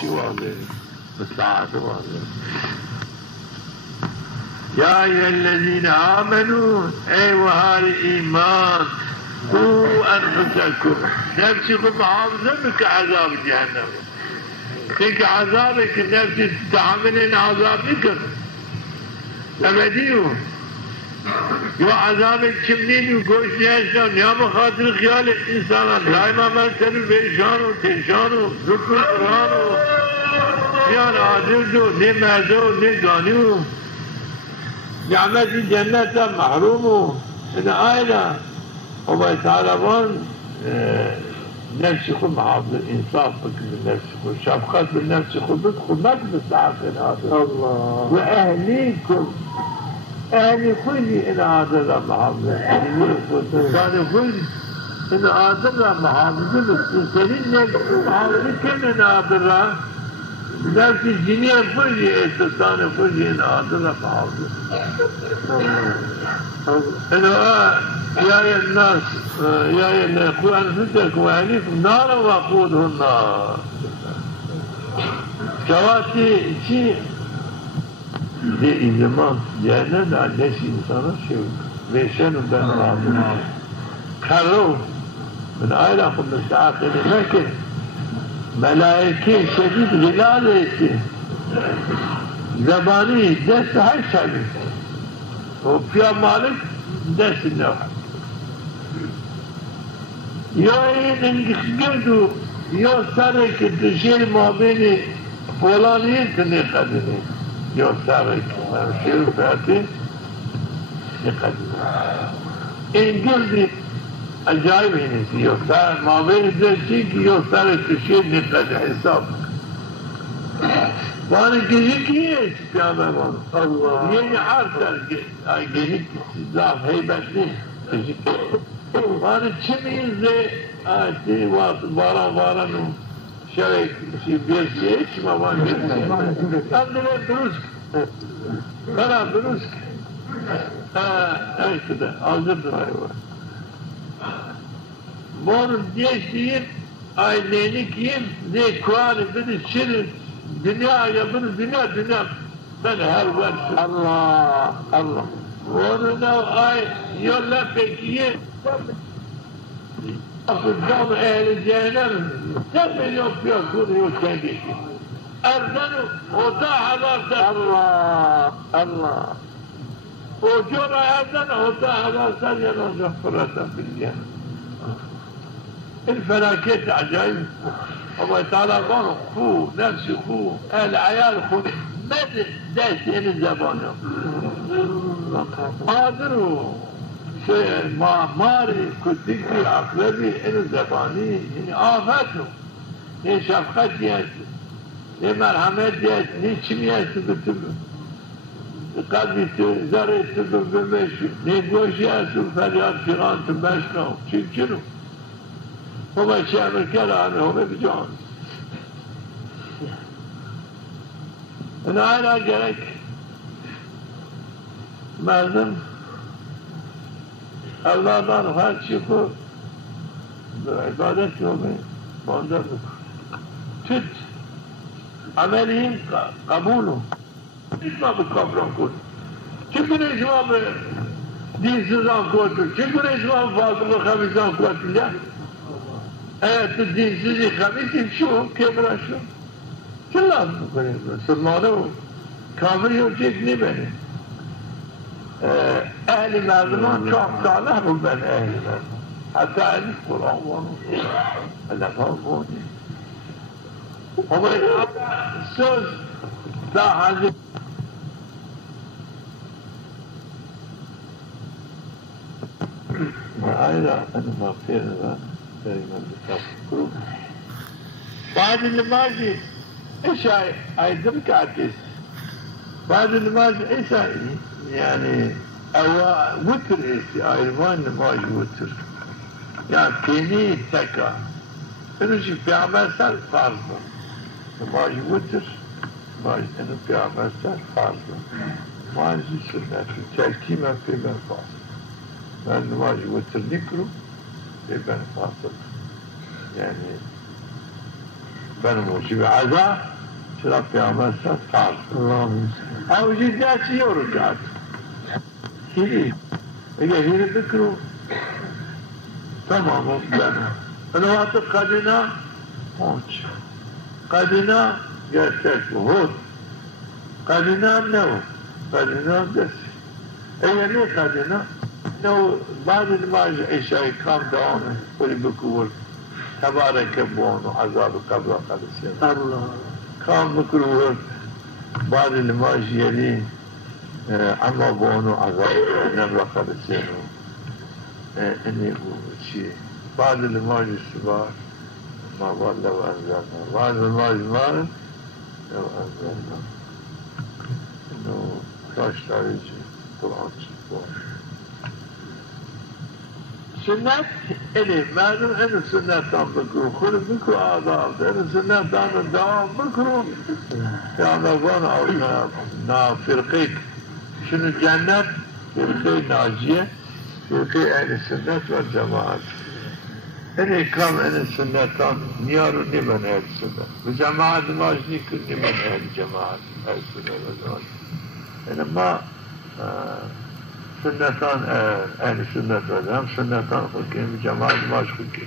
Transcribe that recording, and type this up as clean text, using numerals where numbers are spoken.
شو واضح بالساعة واضح يا أيها الذين آمنوا أيها الإيمان قوا أنفسكم نفسكم محافظة عذاب جهنم فيك عذابك نفسك تتحمل عذابك أبديو يو عذابك كمنين وقوش نيشنا نعم خاطر خيال الإنسان دائما مرتب بيشانو تنشانو ذكر قرانو نيان عادل دو نمازو نقانيو نعمة الجنة محرومو إن آيلا وما تعالبون نفسكم محافظ إنصافك بنفسكم شفقات بنفسكم بدخل ما تستعقل هذا الله وأهليكم أهلي كل إن هذا محافظ كان كل إن هذا محافظ الإنسانين نفسكم محافظ كن إن هذا نفس الجنيه كل إنسان كل إن هذا محافظ يا الناس يا الناس قوا أنفسكم وأهليكم نارا وقودها النار كواتي شيء دي زمان جهنم عن ناس إنسانا شيء ويشانوا بين بعضهم خلوا من آية خم مستعقل لكن ملائكة شديد غلالة زباني دست هاي شبه وفيها مالك دست النوع يا إنك يا سرك تشيل ما بين فلانين تنقدني يا سرك ما شيل فاتي يقدني إن قلبي عجائب هنسي يا سر ما بين دشيك يا سرك تشيل نقد حساب وانا جيك ايش يا بابا الله يعني عارفه جيك ضعف هيبتني وانا تشمين زي آتي باران شريك شي بيرسي ايش ما وانا عندنا بروسك بلا بروسك ايش كده عزبنا ايوه مور ديشتين aileni kim ne kuanı beni şirin dünya yapını dünya ben her versin Allah Allah onu ay yolla peki afıdan ehli cehennem sen yok kuru yok kendi erden o da halarsa Allah o cora erden o da halarsa yanacak fırlatan bilgen الفلاكات عجائب الله تعالى قالوا خو نفسي خو العيال خو ماذا داشتين الزبانة قادروا في ماري كتكي عقلبي إن الزباني إن آفاته إن شفقات دياتي إن مرحمات دياتي إن شمياتي بتبه قلبي زري تبه بمشي إن قوشي أسو فرياد فيران تبشنو شنو وما شامل كلامهم بجان أنا جرك مازم الله دار هر شكر بعبادت يومين منظر تد عملهم قبوله ما بقبلهم كل شكر إجمام دين سزان قوتل شكر إجمام فاطمة خميسان قوتل لا eğer dinsiz ikamitim şu, kemra şu. Kim lazım benim? Müslümanı o. Kafir yiyecek ne beni? Ehli merdiven çok salih bu ben ehli merdiven. Hatta elif Kur'an var. Allah var. Ama söz daha hazır. Aynen, أنا ما فيها دائما بالتفكر بعد الماضي ايش ايضا كاتس بعد الماضي ايش يعني او وتر ايش ايضا الماضي وتر يعني كيني تكا انه شي في عمل سال فرض الماضي وتر ماضي انه في عمل سال فرض ماضي سنة تلكيمة في من فرض من الماضي وتر نكرو بين فاصل يعني فرموشی به عذا چرا پیامبر صد فرض او جدیتی رو کرد هیری اگه هیری بکرو تمام بنا انوات قدنا پونچ قدنا گرتک بود قدنا نو قدنا دست اگه نه قدنا نو بعد نماز عشای کام دوامه ولی بکور تبارک بون و عذاب قبل قدسیه کام بکور بعد نماز یلی اما بون و عذاب نبل قدسیه اینی بود چیه بعد نماز صبح ما بعد لو انزلنا بعد نماز مارن لو انزلنا انه کاش تاریجی قرآن چیز سنت اینه مردم این سنت هم بکرو خود بکرو آداب این سنت هم دوام بکرو یا نوان نا فرقه شنو جنت فرقه ناجیه فرقه این سنت و جماعت اینه کم این سنت هم نیارو نیمن این سنت و جماعت ماش نیکن نیمن این جماعت این سنت و اینما سنتان اهل سنت و هم سنتان خود که جماعت ماش خود که